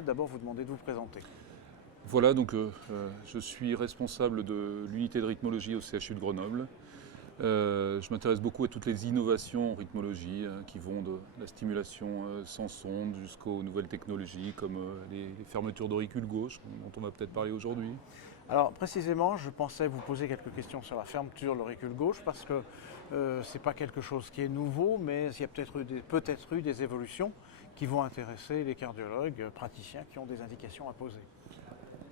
bien d'abord vous demander de vous présenter. Voilà, donc je suis responsable de l'unité de rythmologie au CHU de Grenoble. Je m'intéresse beaucoup à toutes les innovations en rythmologie qui vont de la stimulation sans sonde jusqu'aux nouvelles technologies comme les fermetures d'auricules gauche, dont on va peut-être parler aujourd'hui. Alors précisément, je pensais vous poser quelques questions sur la fermeture de l'auricule gauche parce que ce n'est pas quelque chose qui est nouveau, mais il y a peut-être eu des évolutions qui vont intéresser les cardiologues praticiens qui ont des indications à poser.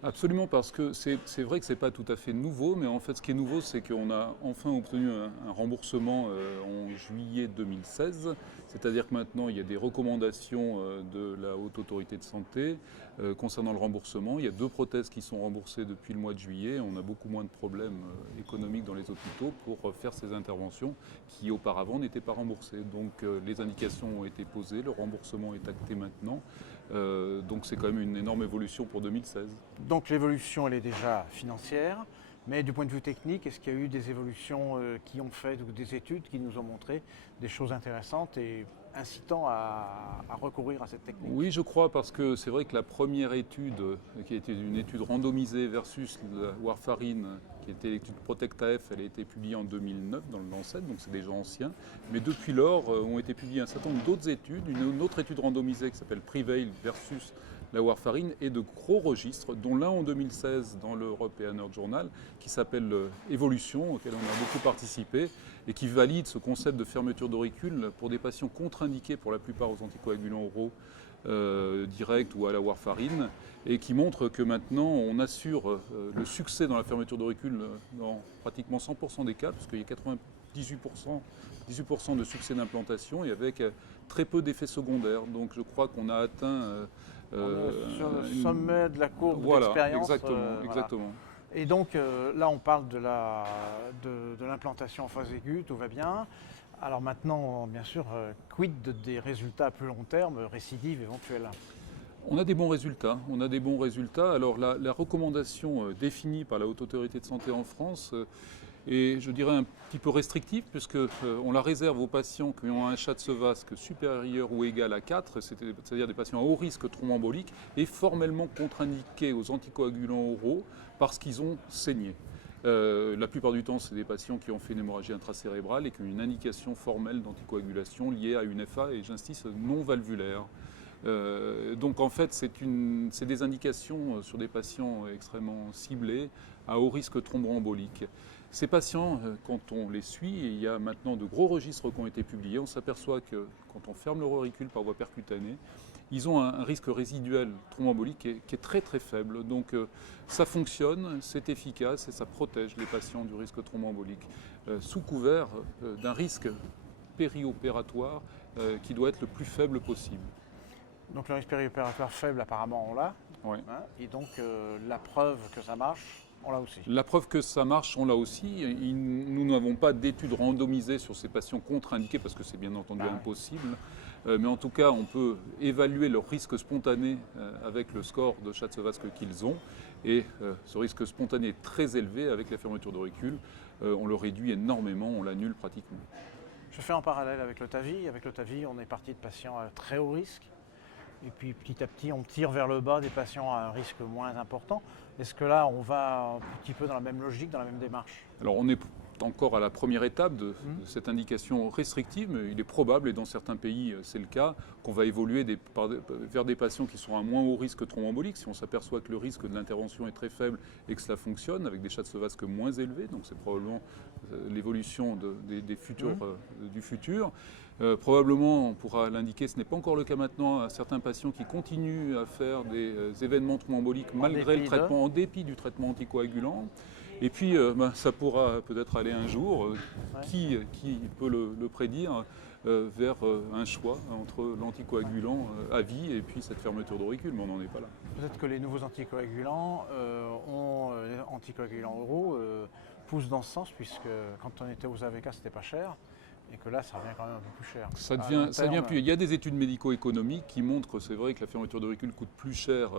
Absolument, parce que c'est vrai que ce n'est pas tout à fait nouveau, mais en fait ce qui est nouveau, c'est qu'on a enfin obtenu un remboursement en juillet 2016, c'est-à-dire que maintenant il y a des recommandations de la Haute Autorité de Santé concernant le remboursement. Il y a 2 prothèses qui sont remboursées depuis le mois de juillet. On a beaucoup moins de problèmes économiques dans les hôpitaux pour faire ces interventions qui auparavant n'étaient pas remboursées. Donc les indications ont été posées, le remboursement est acté maintenant. Donc c'est quand même une énorme évolution pour 2016. Donc l'évolution, elle est déjà financière, mais du point de vue technique, est-ce qu'il y a eu des évolutions qui ont fait, ou des études qui nous ont montré des choses intéressantes et incitant à recourir à cette technique? Oui, je crois, parce que c'est vrai que la première étude, qui était une étude randomisée versus la warfarine, qui était l'étude Protect-AF, elle a été publiée en 2009 dans le Lancet, donc c'est déjà ancien. Mais depuis lors, ont été publiées un certain nombre d'autres études. Une autre étude randomisée qui s'appelle Prevail versus la warfarine et de gros registres, dont l'un en 2016 dans l'European Heart Journal, qui s'appelle Évolution, auquel on a beaucoup participé, et qui valide ce concept de fermeture d'auricule pour des patients contre-indiqués pour la plupart aux anticoagulants oraux directs ou à la warfarine, et qui montre que maintenant on assure le succès dans la fermeture d'auricule dans pratiquement 100% des cas, puisqu'il y a 18% de succès d'implantation et avec très peu d'effets secondaires. Donc je crois qu'on a atteint On est sur le sommet de la courbe voilà, d'expérience. exactement. Voilà. Et donc là, on parle de l'implantation en phase aiguë, tout va bien. Alors maintenant, bien sûr, quid des résultats à plus long terme, récidives éventuelles? On a des bons résultats. Alors la recommandation définie par la Haute Autorité de Santé en France est, je dirais, un petit peu restrictive, puisqu'on la réserve aux patients qui ont un Schatzewasque supérieur ou égal à 4, c'est-à-dire des patients à haut risque thromboembolique, et formellement contre-indiqués aux anticoagulants oraux parce qu'ils ont saigné. La plupart du temps, c'est des patients qui ont fait une hémorragie intracérébrale et qui ont une indication formelle d'anticoagulation liée à une FA, et j'insiste, non valvulaire. Donc en fait, c'est des indications sur des patients extrêmement ciblés à haut risque thromboembolique. Ces patients, quand on les suit, il y a maintenant de gros registres qui ont été publiés, on s'aperçoit que quand on ferme leur auricule par voie percutanée, ils ont un risque résiduel thromboembolique qui est très très faible. Donc ça fonctionne, c'est efficace et ça protège les patients du risque thromboembolique sous couvert d'un risque périopératoire qui doit être le plus faible possible. Donc le risque périopératoire faible, apparemment, on l'a. Ouais. Hein, et donc la preuve que ça marche, on l'a aussi. La preuve que ça marche, on l'a aussi. Nous n'avons pas d'études randomisées sur ces patients contre-indiqués parce que c'est bien entendu impossible. Mais en tout cas, on peut évaluer leur risque spontané avec le score de Schatzewasque qu'ils ont. Et ce risque spontané est très élevé avec la fermeture d'auricule. On le réduit énormément, on l'annule pratiquement. Je fais en parallèle avec le TAVI. Avec le TAVI, on est parti de patients à très haut risque. Et puis petit à petit, on tire vers le bas des patients à un risque moins important. Est-ce que là, on va un petit peu dans la même logique, dans la même démarche? Alors on est encore à la première étape de cette indication restrictive, mais il est probable, et dans certains pays c'est le cas, qu'on va évoluer vers des patients qui sont à moins haut risque thromboembolique. Si on s'aperçoit que le risque de l'intervention est très faible et que cela fonctionne, avec des Schatzewasque moins élevés, donc c'est probablement l'évolution du futur. Probablement, on pourra l'indiquer, ce n'est pas encore le cas maintenant, à certains patients qui continuent à faire des événements thromboemboliques malgré le traitement, en dépit du traitement anticoagulant. Et puis, ça pourra peut-être aller un jour, qui peut le prédire, vers un choix entre l'anticoagulant à vie et puis cette fermeture d'auricule, mais on n'en est pas là. Peut-être que les nouveaux anticoagulants, anticoagulants oraux, poussent dans ce sens, puisque quand on était aux AVK, c'était pas cher. et que là, ça revient quand même un peu plus cher. Ça À devient, long ça devient terme, plus. Il y a des études médico-économiques qui montrent, c'est vrai, que la fermeture d'auricules coûte plus cher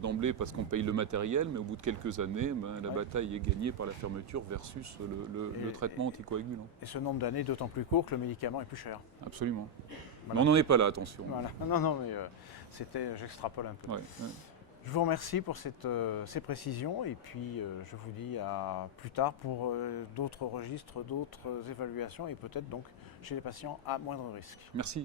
d'emblée parce qu'on paye le matériel, mais au bout de quelques années, la Ouais. bataille est gagnée par la fermeture versus le traitement anticoagulant. Et ce nombre d'années d'autant plus court que le médicament est plus cher. Absolument. Voilà. Mais on n'en est pas là, attention. Voilà. Non, non, mais j'extrapole un peu. Ouais, ouais. Je vous remercie pour ces précisions et puis je vous dis à plus tard pour d'autres registres, d'autres évaluations et peut-être donc chez les patients à moindre risque. Merci.